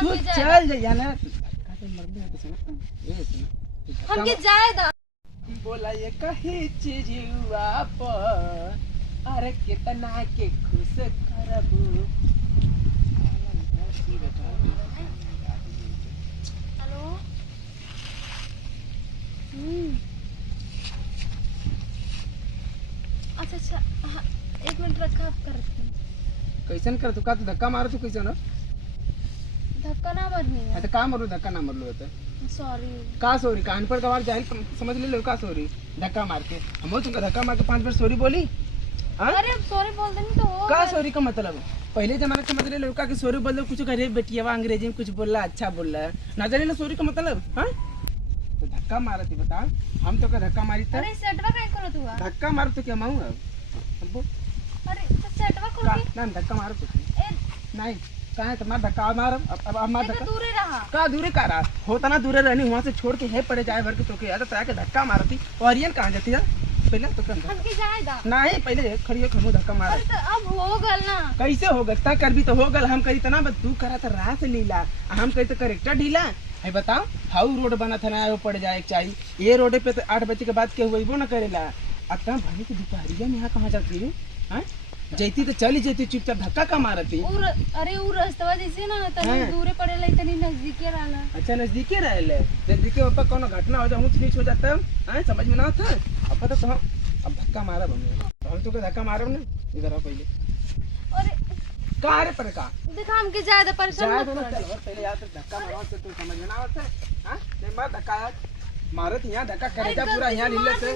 तू चल जा ना हमके जाए दा बोला ये कही चीज पर अरे कितना के खुश करबू। हेलो अच्छा हाँ, 1 मिनट रखा आप करते हैं। कैसन कर तू का तू धक्का मारो तू कैसे ना धक्का ना मारनी है तो का मारो धक्का ना मार लो तो सॉरी का सॉरी कान पर गवार जाहिल समझ ले लो का सॉरी धक्का मार के हम तुमको धक्का मार के 5 बार सॉरी बोली। अरे सॉरी बोल देनी तो हो का सॉरी का मतलब पहले जमाने के मतलब लड़का के सॉरी बोल दो कुछ करे बेटिया अंग्रेजी में कुछ बोल रहा अच्छा बोल रहा है ना जाने सॉरी का मतलब हाँ तो धक्का मारा थी बता हम तो का धक्का मारी था। अरे सेटवा काय करत हुआ धक्का मार तो क्या मारूंगा अरे तो सेटवा को ना धक्का मारो तो नहीं कहाँ है तुम्हारा धक्का मार अब हमारा धक्का दूर रहा का दूरी का रहा होता ना दूर रहनी वहाँ से छोड़ के है पड़े जाए भर के तो के याद तो धक्का मारती और ये कहाँ जाती है पहले तो हमके जाए दा नहीं पहले खड़ी खमो धक्का मार तो अब हो गल ना कैसे हो गल ता कर भी तो हो गल हम करी तना बस तू करा था रात लीला हम करी तो करेक्टर ढीला है बताओ हाउ रोड बना था ना वो पड़ जाए चाहिए ये रोड पे तो 8 बजे के बाद के हुई वो ना करेला अब तब भाई की दुपहरिया में यहाँ कहाँ जाती है हाँ जैती तो चली जैती चुपचाप धक्का का मारती अरे वो रास्ता जैसे ना तनी दूरे पड़ेला इतनी नजदीके रहला। अच्छा नजदीके रहले नजदीके ऊपर कोनो घटना हो जाए ऊंच नीच हो जाता है समझ में ना आता अब पता तो अब धक्का मारा हम तो धक्का मारो ना इधर आओ पहले अरे का रे पर का देखा हमके ज्यादा परेशान मत कर पहले यार धक्का मारो से तू समझ में ना आता हां नहीं मार धक्का मारत यहाँ धक्का करेजा पूरा यहाँ लीले से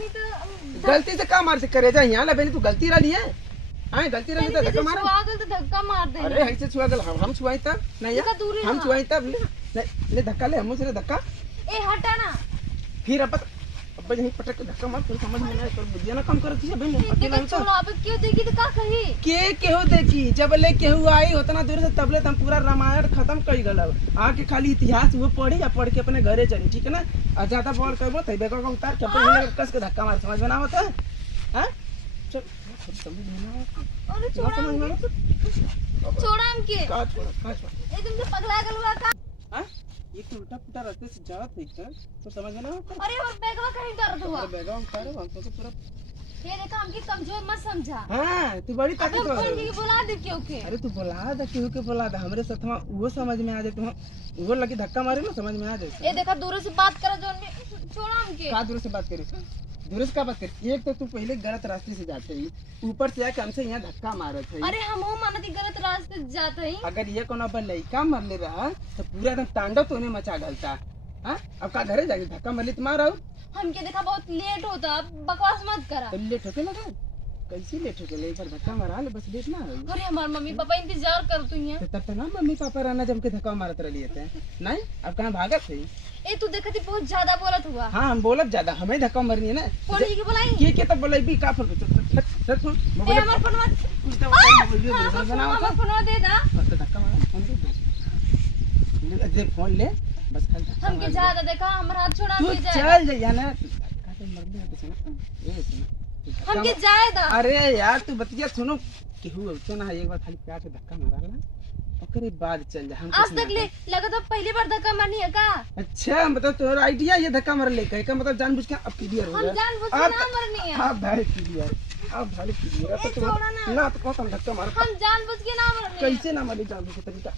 गलती से का मार से करेजा यहाँ ले तू गलती रही है हाँ गलती रही तो धक्का मार तो धक्का मार दे। अरे ऐसे छुआ गल हम छुआई तब नहीं हम छुआई तब ले धक्का ले हम से धक्का ए हटा ना फिर अब यहीं पटक के धक्का मार फिर समझ में ना कर बुद्धिया ना कम करती है भाई अकेला तो चलो अब क्यों देखी तो का कही के केहू देखी जब ले केहू आई उतना दूर से तबले हम पूरा रामायण खत्म कर गल आके खाली इतिहास वो पढ़ी या पढ़ के अपने घरे चली ठीक है ना और ज्यादा बोल कर बोल बेगा का उतार के अपने कस के धक्का मार समझ में ना होता हां चल समझ में ना आता अरे छोड़ा हमके का छोड़ा एकदम से पगला गल हुआ का हां ये तो उल्टा पुल्टा रास्ते से जात है तो समझ में ना आता अरे और बैगवा कहीं कर हुआ बेगा उतार हम तो पूरा ये देखा हमके कमजोर मत समझा। हां तू बड़ी ताकत वाला है बुला दे क्यों के अरे तू बुला दे क्यों के बुला दे हमरे साथ वो समझ में आ जाए तुम वो लगी धक्का मारे ना समझ में आ जाए ये देखा दूर से बात करा जोन में छोड़ा हमके का दूर से बात करी दूर से का बात करी एक तो तू पहले गलत रास्ते से जाते ही ऊपर से आके हमसे यहाँ धक्का मारत है। अरे हम हो मानती गलत रास्ते से जाते ही अगर ये कोनो बल लइका मर ले रहा तो पूरा एकदम तांडव तोने मचा गलता हां अब का घरे जाके धक्का मर ले तुम मारो हमके देखा बहुत लेट होता बकवास मत करा तो लेट होते लगा कैसे लेट हो गए एक बार धक्का मारा ले बस लेट ना हो अरे हमार मम्मी पापा इंतजार करते हैं तो तब ना मम्मी पापा रहना जब के धक्का मारत रही थे नहीं अब कहां भागत है ए तू देखती बहुत ज्यादा बोलत हुआ। हां हम बोलत ज्यादा हमें धक्का मारनी है ना कौन जी के बुलाई के तब बोलेबी का फर्क फोन ए हमर फोन मत फोन दे दा तो धक्का मार फोन दे फोन ले बस हमके ज्यादा देखा हमर हाथ छोड़ा तू के चल जा ना धक्का तो मर गया तो ये सुन हमके जाए दा अरे यार तू बतिया सुनो केहू तो ना एक बार खाली प्यार से धक्का मारा ला ओकरे बाद चल जा हम आज तक ले लगा तो पहली बार धक्का मारनी है का। अच्छा मतलब तोरा आइडिया ये धक्का मार ले कहे का मतलब जानबूझ के अब क्लियर हो गया हम जानबूझ के ना मारनी है। हां भाई क्लियर अब भाई क्लियर है तो ना तो कौन धक्का मार हम जानबूझ के ना मारनी कैसे ना मारी जानबूझ के तरीका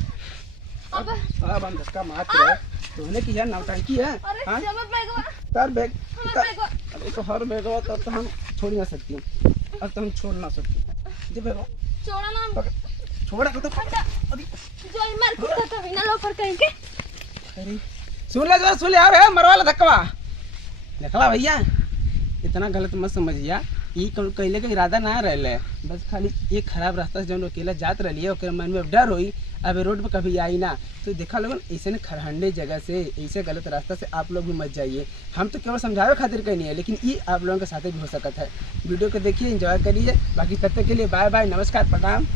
अब हम धक्का मार रहे तूने की है नौटंकी है हां तार बैग अरे तो हर बैग हो तो हम छोड़ ना सकती अब तो हम छोड़ ना सकते जे बैग छोड़ा ना छोड़ा तो अभी जो मार को तो बिना लो पर कहीं के अरे सुन ले यार मरवा ला धक्का देखला भैया इतना गलत मत समझिया ई कहले के इरादा ना रहले बस खाली एक खराब रास्ता से जौन अकेला जात रही ओकर मन में डर होई अब रोड पे कभी आई ना तो देखा लोगन ऐसे न खरहंडे जगह से ऐसे गलत रास्ता से आप लोग भी मत जाइए। हम तो केवल समझावे खातिर कहीं नहीं है लेकिन ये आप लोगों के साथ भी हो सकता है। वीडियो को देखिए एंजॉय करिए बाकी तब तक के लिए बाय बाय नमस्कार प्रणाम।